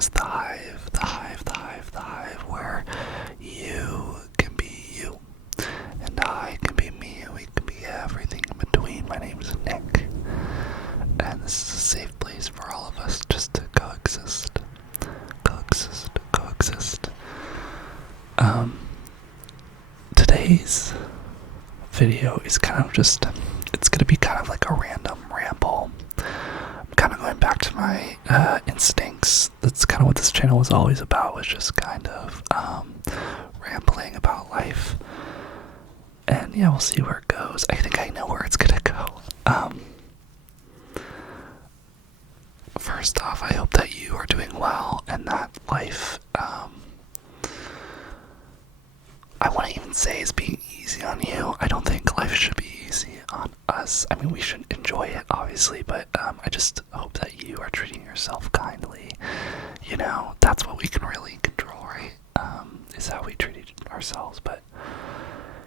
is the hive, where you can be you, and I can be me, and we can be everything in between. My name is Nick, and this is a safe place for all of us just to coexist. Today's video is kind of just, it's going to be kind of like a random ramble. I'm kind of going back to my instincts. That's kind of what this channel was always about, was just kind of rambling about life. And yeah, we'll see where it goes. I think I know where it's going to go. First off, I hope that you are doing well and that life, I wouldn't even say is being easy on you. I don't think life should be easy on us. I mean, we should enjoy it, obviously, but I just hope that you are treating yourself kindly. You know, that's what we can really control, right? Is how we treat ourselves. But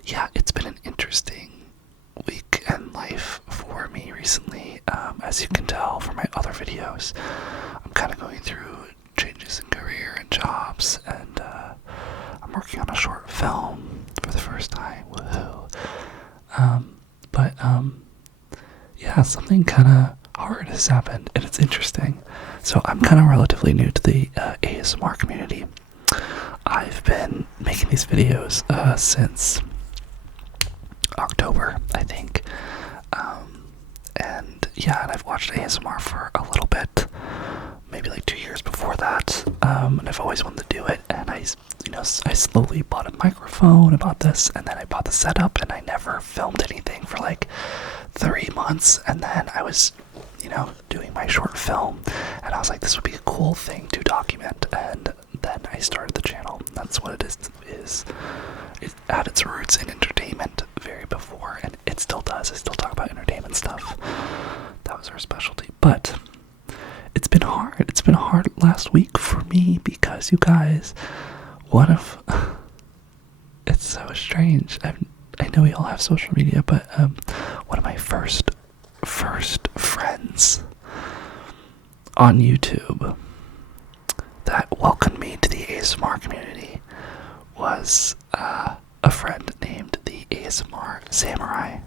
yeah, it's been an interesting week and life for me recently. As you can tell from my other videos, I'm kind of going through changes in career and jobs, and I'm working on a short film for the first time. Woohoo! Yeah, something kind of hard has happened, and it's interesting. So I'm kind of relatively new to the ASMR community. I've been making these videos since October, I think. And yeah, and I've watched ASMR for a little bit, maybe like 2 years before that. And I've always wanted to do it, and I slowly bought a microphone, I bought this, and then I bought the setup, and I never filmed anything for like 3 months. And then I was, doing my short film, and I was like, this would be a cool thing to document. And then I started the channel. That's what it is. It had its roots in entertainment very before, and it still does. I still talk about entertainment stuff. That was our specialty. But it's been hard. It's been a hard last week for me because, you guys, it's so strange. I know we all have social media, but one of my first friends on YouTube that welcomed me to the ASMR community was a friend named the ASMR Samurai.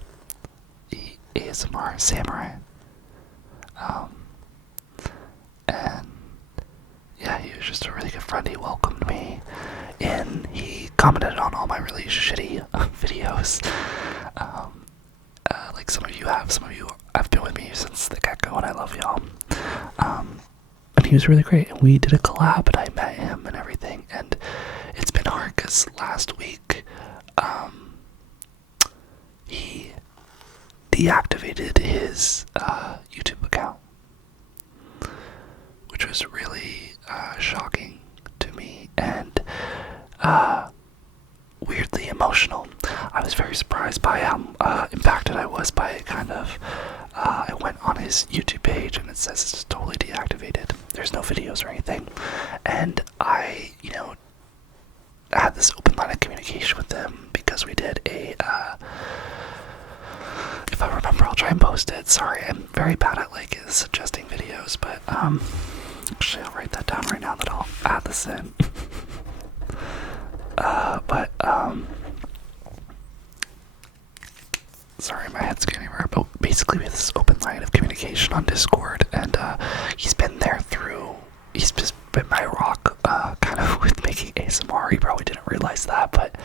The ASMR Samurai. And yeah, he was just a really good friend. He welcomed me in. He commented on all my really shitty videos. Like some of you have been with me since the get-go, and I love y'all. And he was really great, and we did a collab, and I met him and everything. And it's been hard because last week he deactivated his YouTube account, which was really shocking to me and weirdly emotional. I was very surprised by how impacted I was by it. Kind of, I went on his YouTube page, and it says it's totally deactivated. There's no videos or anything, and I, had this open line of communication with him because we did a. If I remember, I'll try and post it. Sorry, I'm very bad at suggesting videos, but actually, I'll write that down right now. That I'll add this in. Sorry, my head's getting hurt. But basically, we have this open line of communication on Discord, and he's been there through. He's just been my rock, kind of with making ASMR. He probably didn't realize that, but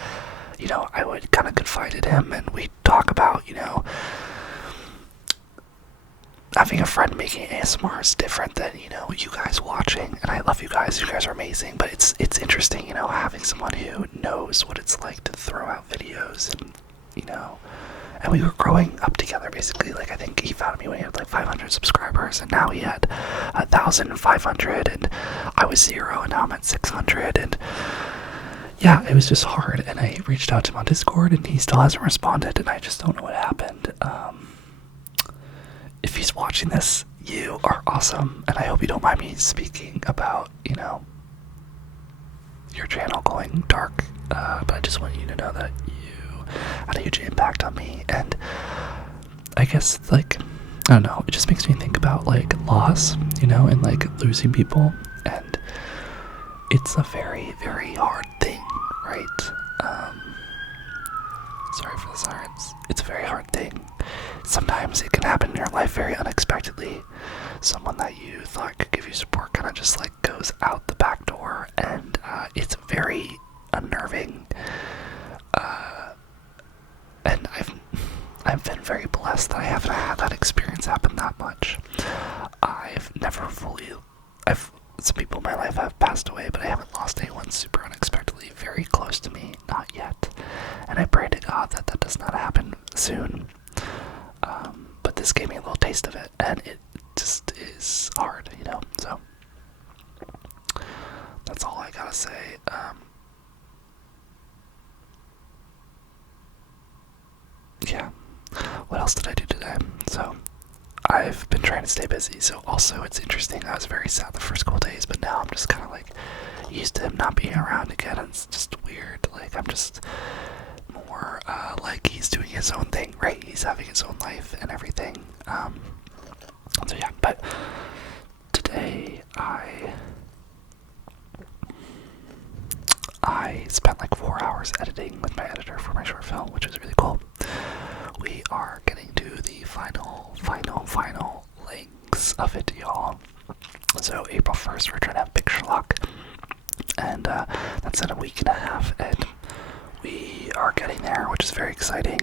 I would kind of confide in him, and we'd talk about, having a friend making ASMR is different than, you guys watching, and I love you guys. You guys are amazing, but it's interesting, having someone who knows what it's like to throw out videos, and, and we were growing up together, basically. I think he found me when he had 500 subscribers, and now he had 1,500, and I was 0, and now I'm at 600, and yeah, it was just hard. And I reached out to him on Discord, and he still hasn't responded, and I just don't know what happened. If he's watching this, you are awesome, and I hope you don't mind me speaking about, your channel going dark, but I just want you to know that you had a huge impact on me. And I guess, I don't know, it just makes me think about, loss, and, losing people. And it's a very, very hard thing, right? Sorry for the sirens. It's a very hard thing. Sometimes it can happen in your life very unexpectedly. Someone that you thought could give you support kind of just like goes out the back door, and it's very unnerving. And I've been very blessed that I haven't had that experience happen that much. I've never fully, some people in my life have passed away, but I haven't lost anyone super unexpectedly very close to me, not yet. And I pray to God that that does not happen soon. But this gave me a little taste of it, and it just is hard, you know, so that's all I gotta say. Yeah, what else did I do today? So, I've been trying to stay busy, so also it's interesting, I was very sad the first couple days, but now I'm just kind of like used to him not being around again, and it's just weird. Like, I'm just more like he's doing his own thing, right? He's having his own life and everything. So yeah, but today I spent like 4 hours editing with my editor for my short film, which was really cool. We are getting to the final links of it, y'all. So April 1st, we're trying to have picture lock, and that's in a week and a half, and we are getting there, which is very exciting.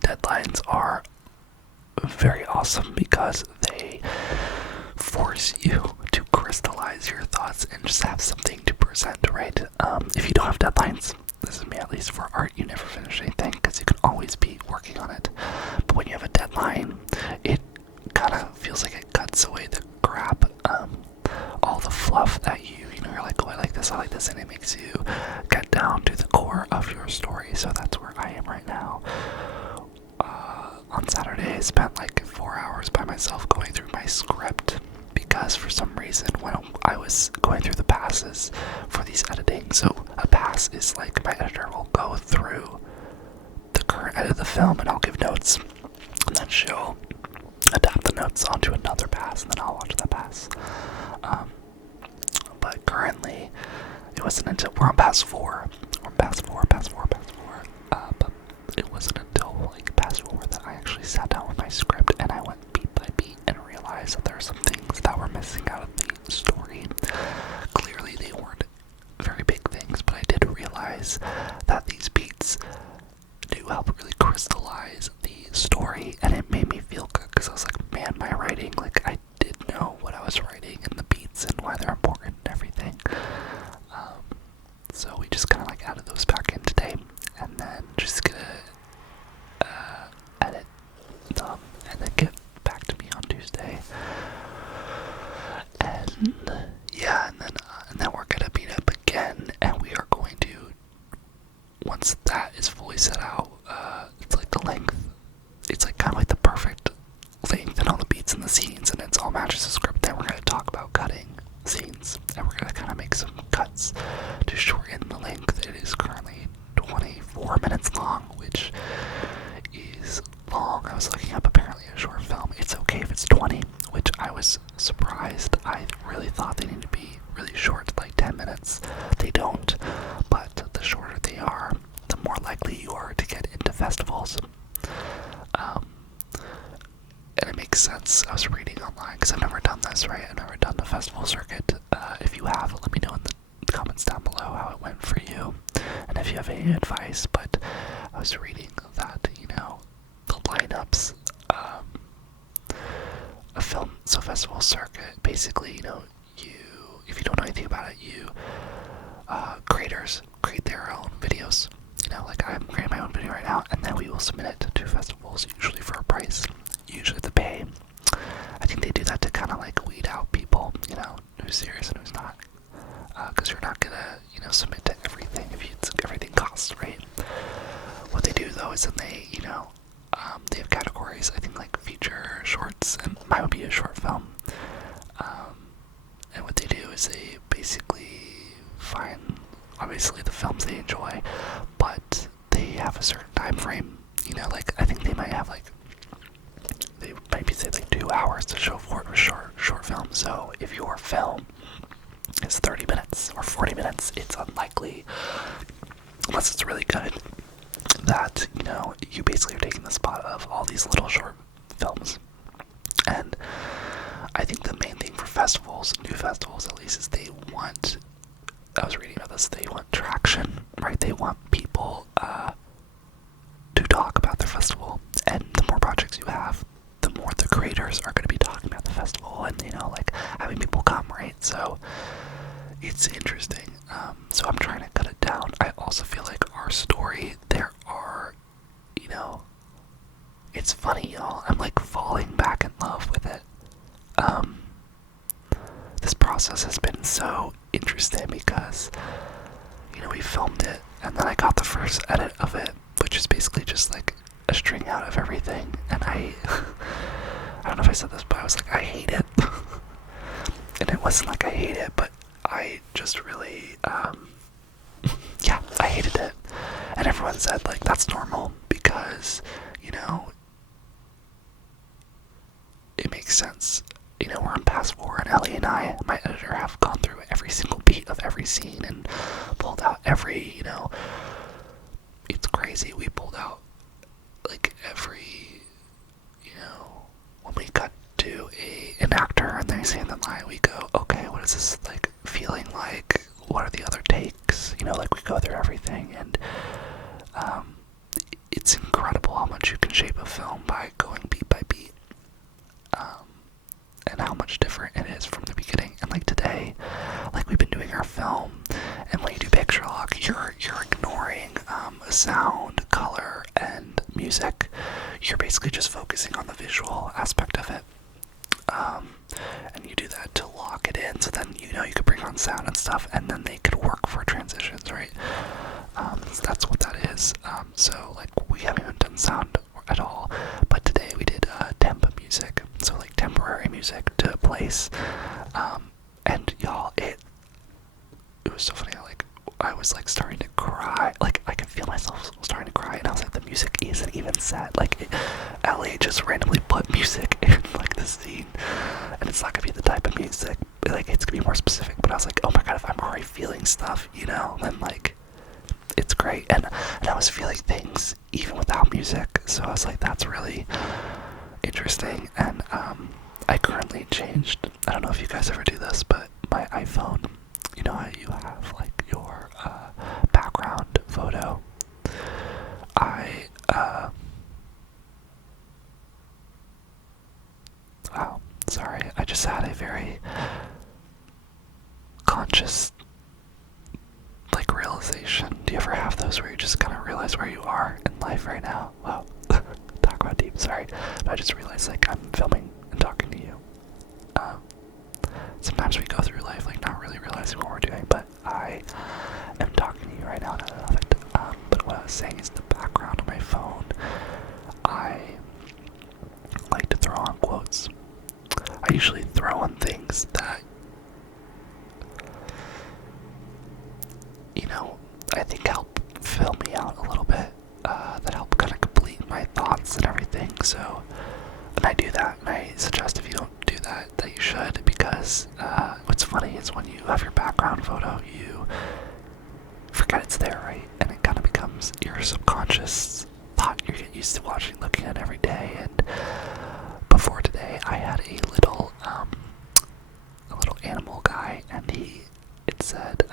Deadlines are very awesome because they force you to crystallize your thoughts and just have something to present, right? If you don't have deadlines, this is me at least, for art, you never finish anything because you can always be working on it. But when you have a deadline, it kind of feels like it cuts away the crap, all the fluff that you're like, oh, I like this, and it makes you get down to the core of your story. So that's where I am right now. On Saturday, I spent like 4 hours by myself going through my script, because for some reason when I was going through the passes for these editing, so a pass is like my editor will go through the current edit of the film and I'll give notes, and then she'll adapt the notes onto another pass, and then I'll watch that pass. But currently, it wasn't until we're on pass 4. But it wasn't until like pass 4 that I actually sat down with my script and I went beat by beat and realized that there are some things that were missing out of the story. Clearly, they weren't very big things, but I did realize that these beats do help really crystallize the story, and it made me feel good because I was like, man, my writing, like I did know what I was writing and the beats and why they're important and everything. So we just kind of like added those back in today, and then just gonna edit them and then get back to me on Tuesday. And yeah, and then we're gonna meet up again, and we are going to, once that is fully set out, it's like the length, it's like kind of like the perfect length and all the beats and the scenes, and it's all matches the script. Then we're going to talk about cutting scenes, and we're going to kind of make some cuts to shorten the length. It is currently 24 minutes long, which is long. I was looking up, apparently a short film, it's okay if it's 20, which I was surprised. I really thought they need to be really short, like 10 minutes. They don't, but the shorter they are, the more likely you are to get into festivals. And it makes sense. I was reading online, because I've never done this, right? I've never done the festival circuit. If you have, let me know in the comments down below how it went for you, and if you have any advice. But I was reading that, the lineups, a film, so festival circuit, basically, if you don't know anything about it, creators create their own videos. Like I'm creating my own video right now, and then we will submit it to festivals, usually for a price, usually the pay. I think they do that to kind of like weed out people, who's serious and who's not, because you're not gonna, submit to everything if everything costs, right? What they do though is that they have categories. I think like feature, shorts, and mine would be a short film. And what they do is they basically find, obviously, the films they enjoy, but they have a certain time frame. Like I think they might have say like 2 hours to show for a short film. So if your film is 30 minutes or 40 minutes. It's unlikely, unless it's really good, that, you know, you basically are taking the spot of all these little short films. And I think the main thing for festivals, new festivals at least, is they want, I was reading about this, they want traction, right? They want people to talk about their festival, and the more projects you have, the more the creators are going to be talking about the festival, and, you know, like, having people come, right? So it's interesting. So I'm trying to cut it down. I also feel like our story, there are, you know, it's funny, y'all, I'm like falling back in love with it. This process has been so interesting because, you know, we filmed it, and then I got the first edit of it, which is basically just like a string out of everything, and I don't know if I said this, but I was like, I hate it. And it wasn't like I hate it, but I just really, yeah, I hated it. And everyone said, like, that's normal, because, you know, it makes sense. You know, we're on Pass 4, and Ellie and I, my editor, have gone through every single beat of every scene and pulled out every, you know, it's crazy. We pulled out, like, every, you know, when we cut to an actor and they say the line, we go, okay, what is this, like, feeling like? What are the other takes? You know, like, we go through everything, and it's incredible how much you can shape a film by going beat by beat. And how much different it is from the beginning. And like today, like, we've been doing our film, and when you do picture lock, you're ignoring sound, color, and music. You're basically just focusing on the visual aspect of it. And you do that to lock it in, so then, you know, you could bring on sound and stuff, and then they could work for transitions, right? So that's what that is. So, like, we haven't even done sound at all, but today we did temp music, so, like, temporary music to place, and y'all, it was so funny. Like, I was, like, starting to cry. Like, I could feel myself starting to cry, and I was like, the music isn't even set. Like, Ellie just randomly put music in, like, the scene, and it's not gonna be the type of music, like, it's gonna be more specific. But I was like, oh my god, if I'm already feeling stuff, you know, then, like, it's great. And I was feeling things even without music, so I was like, that's really interesting. And I currently changed, I don't know if you guys ever do this, but my iPhone, you know how you have, like, your background photo, wow, sorry, I just had a very conscious, like, realization. Do you ever have those where you just kind of realize where you are in life right now? Wow. Talk about deep, sorry. But I just realized, like, I'm filming and talking to you. Sometimes we go through life, like, not really realizing what we're doing, but I am talking to you right now, and I love it. But what I was saying is, the background of my phone, I like to throw on quotes. I usually throw on things that, you know, I think help fill me out a little bit, that help kind of complete my thoughts and everything. So, and I do that, and I suggest if you don't do that, that you should, because what's funny is when you have your background photo, you forget it's there, right? And it kind of becomes your subconscious thought you get used to watching, looking at every day. And before today, I had a little animal guy, and it said,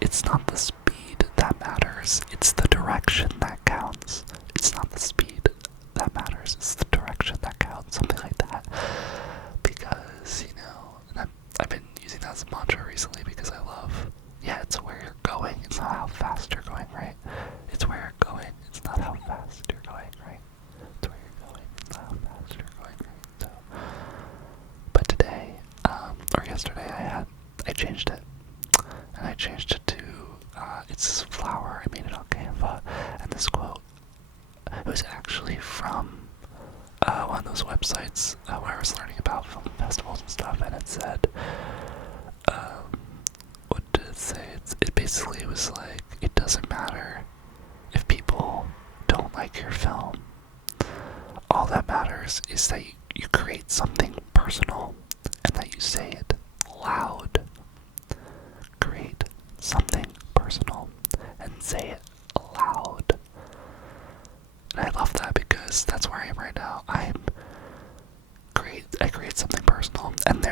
it's not the speed that matters, it's the direction that counts. It's not the speed that matters, it's the direction that counts, something like that. Because, you know, and I've been using that as a mantra recently, because I love, yeah, it's where you're going, it's not how fast you're going, right? It's where you're going, it's not how fast you're going, right? It's where you're going, it's not how fast you're going, right? So, but today, or yesterday, I changed it. And I changed it to, it's this flower, I made it on Canva, and this quote, it was actually from one of those websites where I was learning about film festivals and stuff, and it said, what did it say? It basically was like, it doesn't matter if people don't like your film. All that matters is that you create something personal, and that you say it,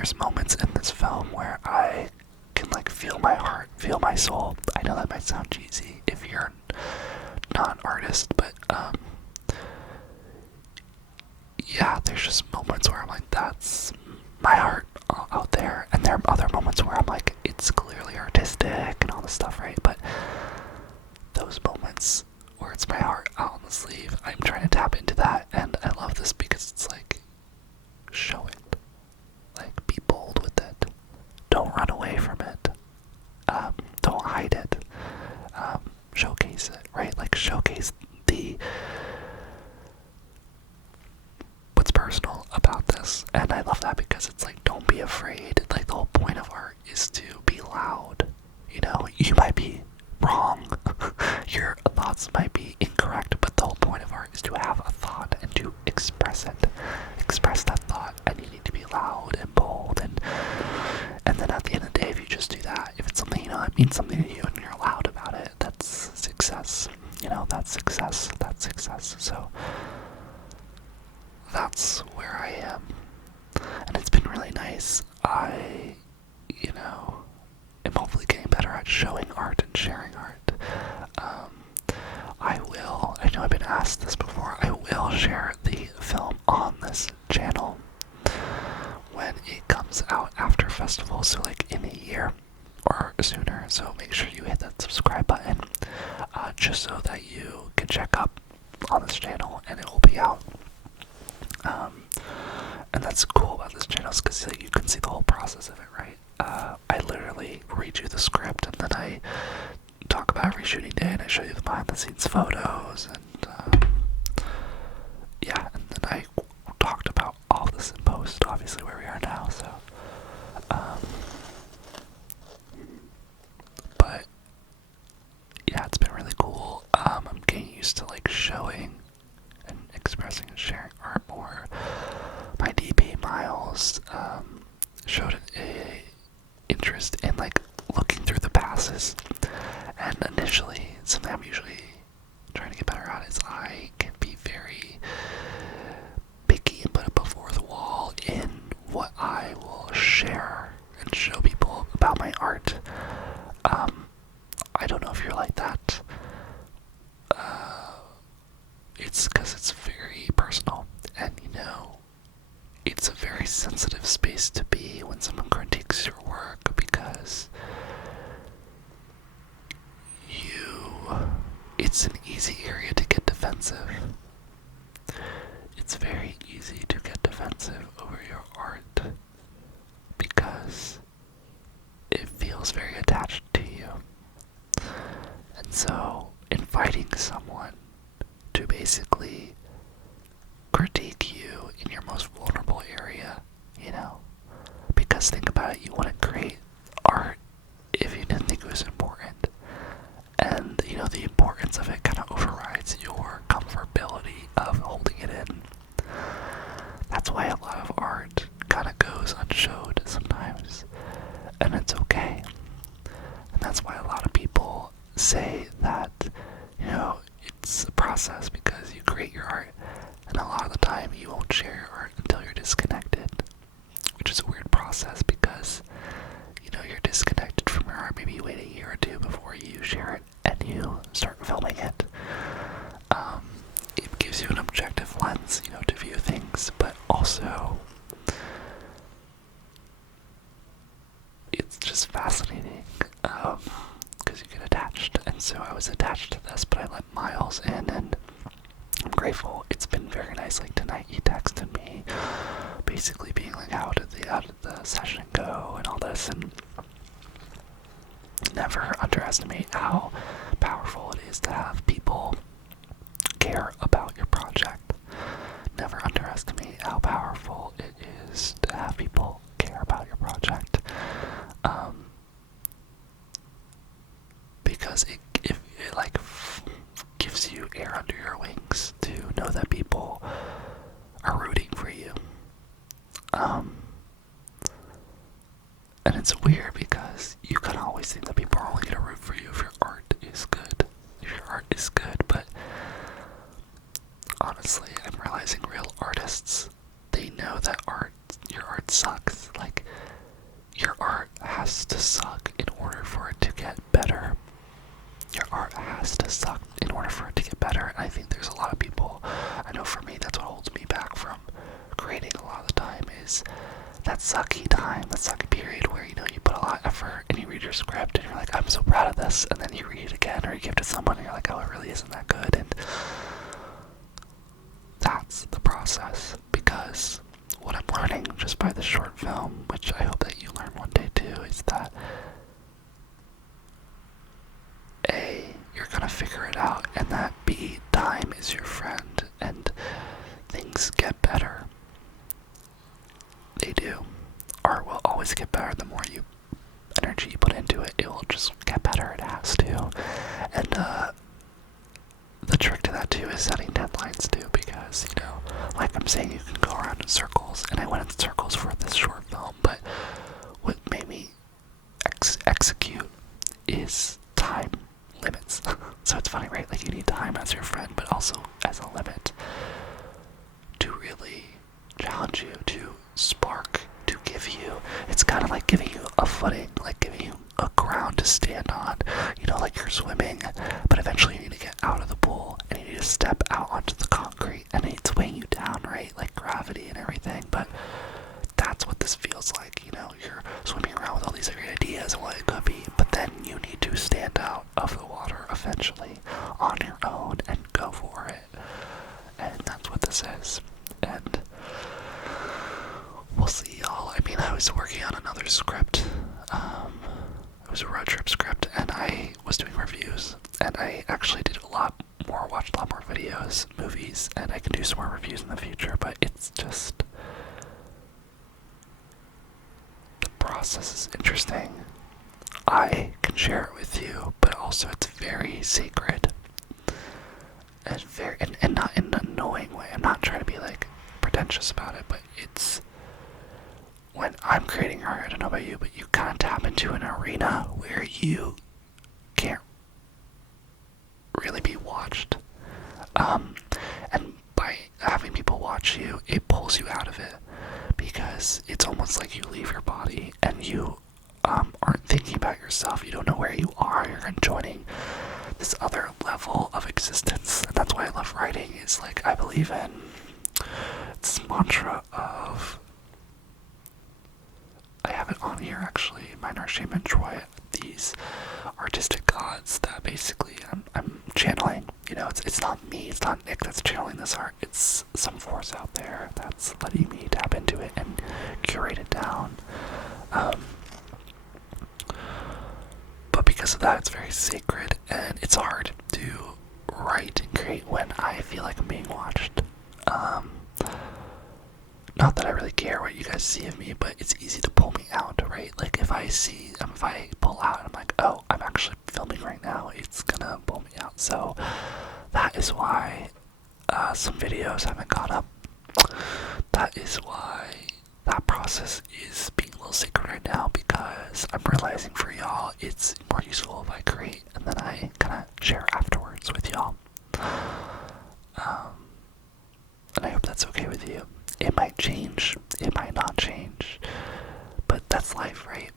there's moments in this film where I can like feel my heart, feel my soul. I know that might sound cheesy if you're not an artist, but yeah, there's just moments where I'm like, that's my heart out there, and there are other moments where I'm like, it's clearly artistic and all this stuff, right? But those moments where it's my heart out on the sleeve, I'm trying to tap into that, and I love this because it's like, show it, like, be bold with it, don't run away from it, don't hide it, showcase it, right? Like, showcase what's personal about this. And I love that because it's like, don't be afraid. Like, the whole point of art is to be loud. You know, you might be wrong, your thoughts might be incorrect, but the whole point of art is to have a thought and to express it, express that thought, and you need to be loud and bold, and then at the end of the day, if you just do that, if it's something, you know, it means something to you and you're loud about it, that's success. You know, that's success. So that's where I am, and it's been really nice. You know, am hopefully getting better at showing art and sharing art. I know I've been asked this before, I will share the film on this channel when it comes out after festival, so like in a year or sooner, so make sure you hit that subscribe button, just so that you can check up on this channel and it will be out. And that's cool about this channel is because you can see the whole process of it, right? I literally read you the script and then I talk about every shooting day and I show you the behind the scenes photos, and yeah, and then I talked about all this in post, obviously where we are now, so but yeah, it's been really cool. I'm getting used to like showing and expressing and sharing art more. My DP Miles showed a interest in like looking through the passes, and initially something I'm usually trying to get better at is I can be very picky and put it before the wall in what I will share and show people about my art. I don't know if you're like that. It's because it's very personal, and you know, it's a very sensitive space to be when someone critiques your work, because it's an easy area to get defensive. It's very easy to get defensive over your art because it feels very attached to you. And so inviting someone to basically critique you in your most vulnerable area, you know, because think about it, you want to create art if you didn't think it was important, and you know, the importance of it kind of overrides your comfortability of holding it in. That's why a lot of art kind of goes unshowed sometimes, and it's okay. And that's why a lot of people say that, you know, it's a process because you create your art, and a lot of the time you won't share your art until you're disconnected, which is a weird process because, you know, you're disconnected from your art. Maybe you wait a year or two before you share it and you start filming it. It gives you an objective lens, you know, to view things, but also it's just fascinating because you get attached. And so I was attached to this, but I let Miles in, and I'm grateful. It's been very nice. Like tonight he texted me basically being like, how did the session go and all this, and never underestimate how powerful it is to have people care about your project. Never underestimate how powerful it is to have people care about your project. Because it like gives you air under your wings to know that people are rooting for you. And it's weird because you can always think that people are only gonna root for you if your art is good. If your art is good, but honestly, I'm realizing real artists, they know that your art sucks. Like, your art has to suck in order for it to get better. Your art has to suck in order for it to get better. And I think there's a lot of people, I know for me, that's what holds me back from creating a lot of the time, is that sucky time, that sucky period where, you know, you put a lot of effort and you read your script and you're like, I'm so proud of this, and then you read it again or you give it to someone and you're like, oh, it really isn't that good. And that's the process, because what I'm learning just by this short film, which I hope that you learn one day too, is that A, you're gonna figure it out, and that B, time is your friend, and things get better. They do. Art will always get better. The more energy you put into it, it will just get better. It has to. And the trick to that too is setting deadlines too, because, you know, like I'm saying, you can go around in circles, and I went in circles for this short film, but what made me execute is time limits. So it's funny, right? Like, you need time as your friend, but also as a limit to really challenge you, to spark, to give you, it's kind of like giving you a footing, like giving you a ground to stand on, you know, like you're swimming, but eventually you need to get out of the pool, and you need to step out onto the concrete, and it's weighing you down, right, like gravity and everything. But that's what this feels like, you know, you're swimming around with all these great ideas and what it could be, but then you need to stand out of the water eventually on your own and go for it. And that's what this is. And we'll see, y'all. I mean, I was working on another script. It was a road trip script, and I was doing reviews, and I actually did watched a lot more videos, movies, and I can do some more reviews in the future, but it's just, the process is interesting. I can share it with you, but also it's very sacred. And very, and not in an annoying way. I'm not trying to be like pretentious about it, but it's, when I'm creating art, I don't know about you, but you kind of tap into an arena where you can't really be watched. And by having people watch you, it pulls you out of it, because it's almost like you leave your body and you aren't thinking about yourself. You don't know where you are. You're joining this other level of existence. And that's why I love writing, is like, I believe in this mantra of, I have it on here actually, Minor Shame and Joy, these artistic gods that basically I'm channeling. You know, it's not me, it's not Nick that's channeling this art, it's some force out there that's letting me tap into it and curate it down. But because of that, it's very sacred, and it's hard to write and create when I feel like I'm being watched. Not that I really care what you guys see of me, but it's easy to pull me out, right? Like, if I pull out, I'm like, oh, I'm actually filming right now, it's gonna pull me out. So that is why some videos haven't gone up. That is why that process is being a little sacred right now, because I'm realizing for y'all it's more useful if I create and then I kind of share afterwards with y'all. And I hope that's okay with you. It might change, it might not change, but that's life, right?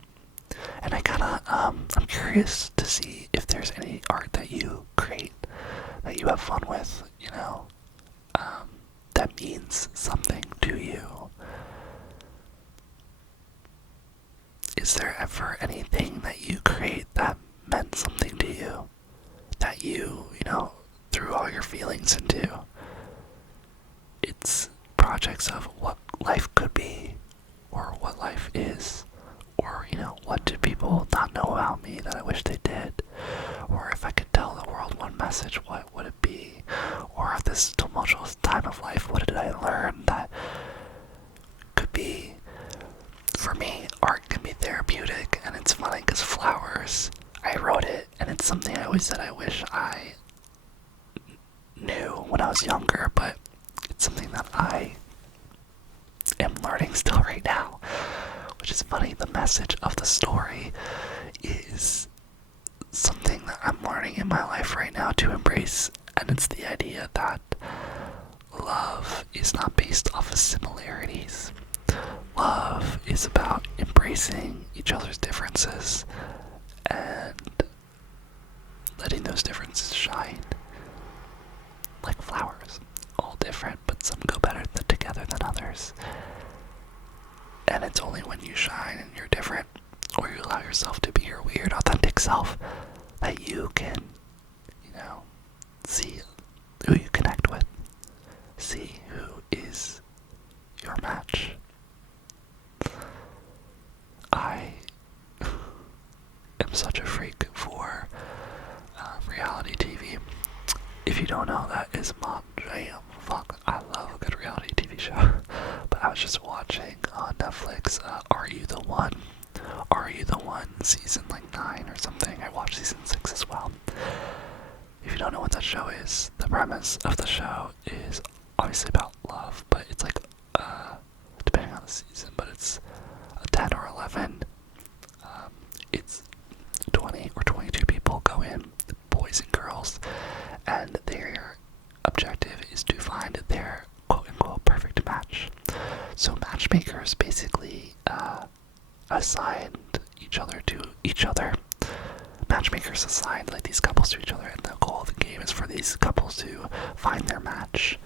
And I kinda, I'm curious to see if there's any art that you create that you have fun with, you know, that means something to you. Is there ever anything that you create that meant something to you? That you know, threw all your feelings into? It's projects of what life could be, or what life is, or, you know, what do people not know about me that I wish they did, or if I could tell the world one message, what would it be, or at this tumultuous time of life, what did I learn that could be. For me, art can be therapeutic, and it's funny because flowers, I wrote it, and it's something I always said I wish I knew when I was younger, but it's something that I am learning still right now, which is funny. The message of the story is something that I'm learning in my life right now to embrace, and it's the idea that love is not based off of similarities. Love is about embracing each each other's differences and letting those differences shine like flowers, all different, but some go better together than others. And it's only when you shine and you're different, or you allow yourself to be your weird, authentic self, that you can, see who you connect with, see who is your match. I am such a freak for reality TV. If you don't know, that is my jam. Fuck, I love a good reality TV show. But I was just watching on Netflix, Are You the One? Are You the One? Season 9 or something. I watched season 6 as well. If you don't know what that show is, the premise of the show is obviously about love, but it's depending on the season, but it's a 10 or 11. It's 20 or 22 people go in, boys and girls, and their objective is to find their quote-unquote perfect match. So matchmakers basically assigned each other to each other. Matchmakers assigned these couples to each other, and the goal of the game is for these couples to find their match.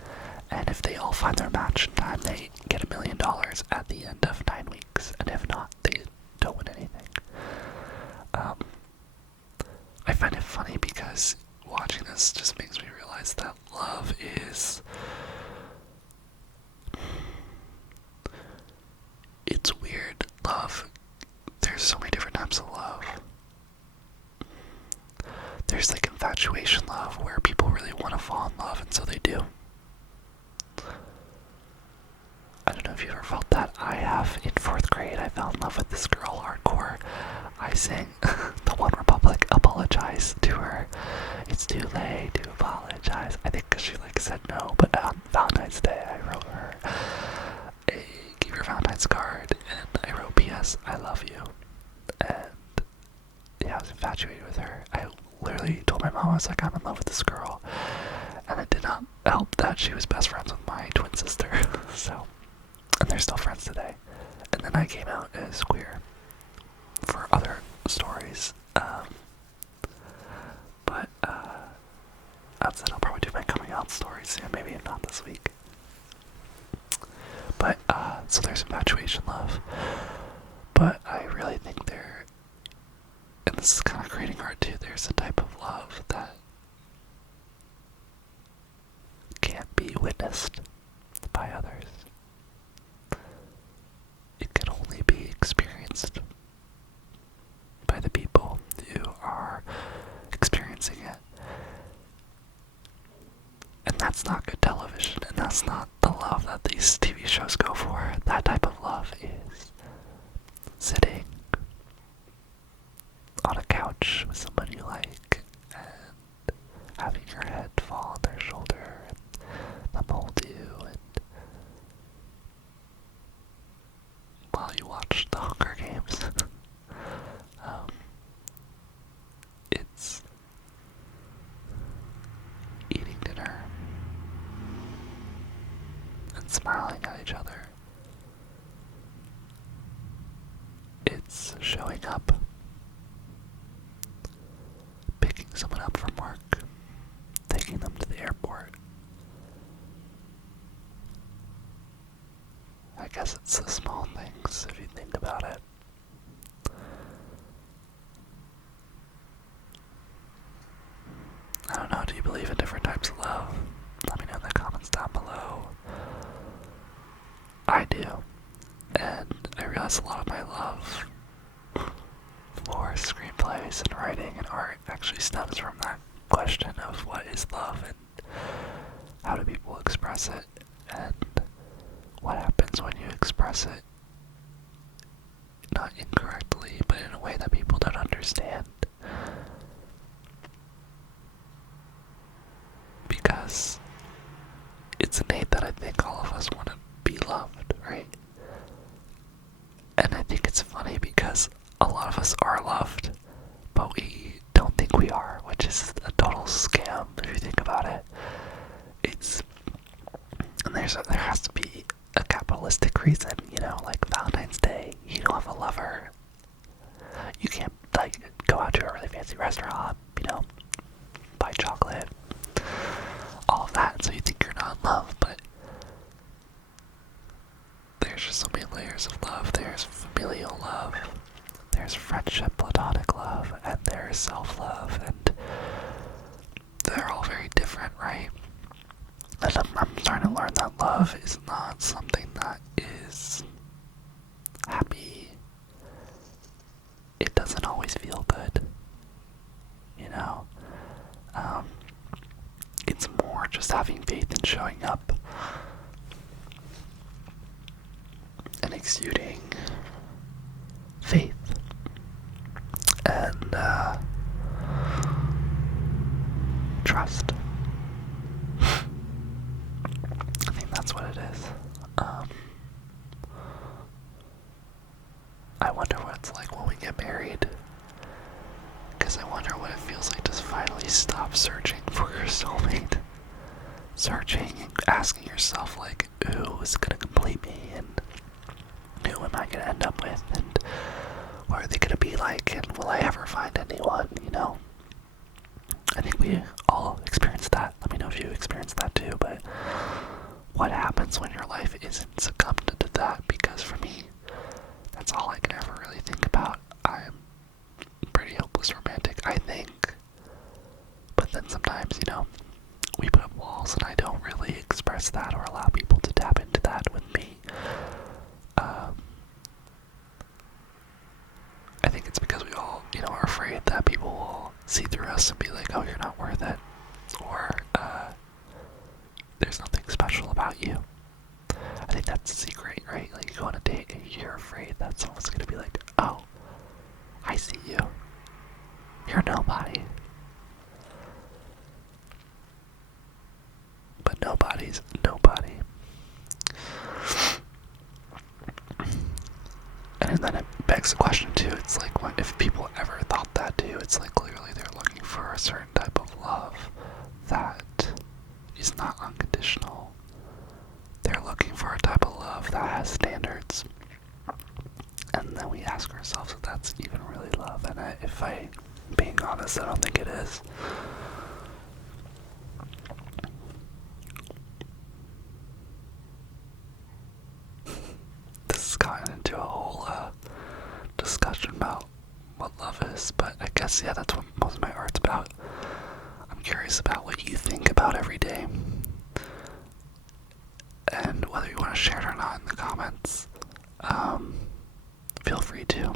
And if they all find their match in time, they get $1 million at the end of 9 weeks. And if not, they don't win anything. I find it funny because watching this just makes me realize that love is... It's weird. Love. There's so many different types of love. There's infatuation love, where people really want to fall in love, and so they do. I don't know if you've ever felt that. I have. In 4th grade, I fell in love with this girl hardcore. I sang the One Republic Apologize to her. It's too late to apologize. I think because she said no, but on Valentine's Day, I wrote her gave her a Valentine's card, and I wrote, P.S. I love you. And yeah, I was infatuated with her. I literally told my mom, I was like, I'm in love with this girl. And it did not help that she was best friends with my twin sister. And they're still friends today. And then I came out as queer for other stories. But that's it. I'll probably do my coming out story soon. Maybe not this week. But so there's infatuation love. But I really think and this is kind of creating art too, there's a type of love that can't be witnessed by others. It can only be experienced by the people who are experiencing it. And that's not good television, and that's not the love that these TV shows go for. That type of love is sitting on a couch with somebody you like and having your head fall on their shoulder and them hold you, and while you watch the Hunger Games. It's eating dinner and smiling at each other. It's showing up, picking someone up from work, taking them to the airport. I guess it's the small things, if you think about it. I don't know, do you believe in different types of love? Let me know in the comments down below. I do. And I realize a lot of my love for screenplays and writing and art actually stems from that question of what is love and how do people express it, and what happens when you express it not incorrectly, but in a way that people don't understand. Because it's innate that I think all of us want to be loved, right? And I think it's funny because a lot of us are loved, but we don't think we are, which is a total scam if you think about it. And there has to be a capitalistic reason, like Valentine's Day, you don't have a lover. You can't, like, go out to a really fancy restaurant, buy chocolate, all of that, so you think you're not in love, but there's just so many layers of love. There's familial love, there's friendship, platonic love, and there's self-love, and they're all very different, right? And I'm starting to learn that love is not something that is happy. It doesn't always feel good, it's more just having faith and showing up and exuding faith and trust. I think that's what it is. I wonder what it's like when we get married, because I wonder what it feels like to finally stop searching for your soulmate, searching and asking yourself, like, who is gonna complete me, and who am I gonna end up with, and what are they gonna be like, and will I ever find anyone, I think we all experience that. Let me know if you experience that too, but what happens when your life isn't succumbed to that? Because for me, that's all I can ever really think about. I'm pretty hopeless romantic, I think. But then sometimes, we put up walls and I don't really express that or allow people to tap into that with me. I think it's because we all, are afraid that people will see through us and be like, oh, you're not worth it. Or, there's nothing special about you. I think that's the secret, right? Like, you go on a date and you're afraid that someone's gonna be like, oh, I see you. You're nobody. But nobody's nobody. And then it begs the question too, it's like, what if people ever thought that too? It's like, clearly they're looking for a certain type of love that is not unconditional. They're looking for a type of love that has standards. And then we ask ourselves if that's even really love. And if I'm being honest, I don't think it is. This has gotten into a whole discussion about what love is, but I guess, yeah, that's what most of my art's about. I'm curious about what you think about every day, and whether you want to share it or not in the comments. Feel free to.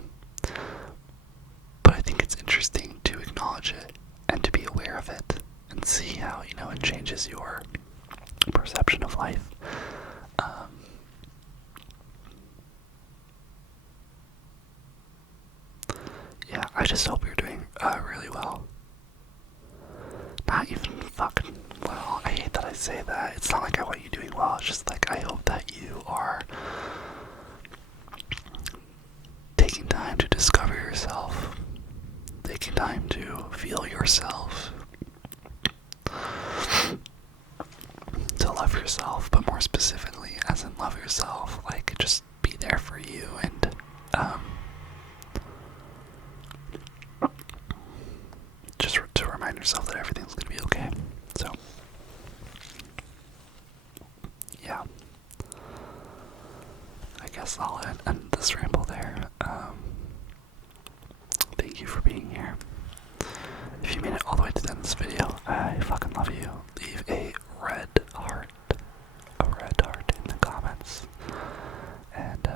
But I think it's interesting to acknowledge it and to be aware of it and see how, it changes your perception of life. Yeah, I just hope you're doing really well. Not even fucking well. I hate that I say that. It's not like I want you doing well. It's just like I hope that you are taking time to discover yourself, taking time to feel yourself, to love yourself, but more specifically, as in love yourself, like just be there for you and just to remind yourself that everything's gonna be okay. So, yeah. I guess I'll end this ramble there. Thank you for being here. If you made it all the way to the end of this video, I fucking love you. Leave a red heart in the comments. And,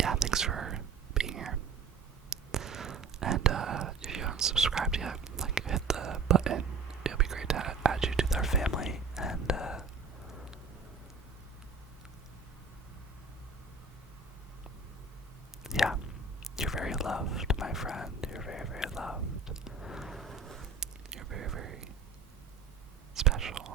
yeah, thanks for being here. And, if you haven't subscribed yet, like, hit the button. It'll be great to add you to their family. And, yeah, you're very loved, my friend. You're very, very loved. You're very, very special.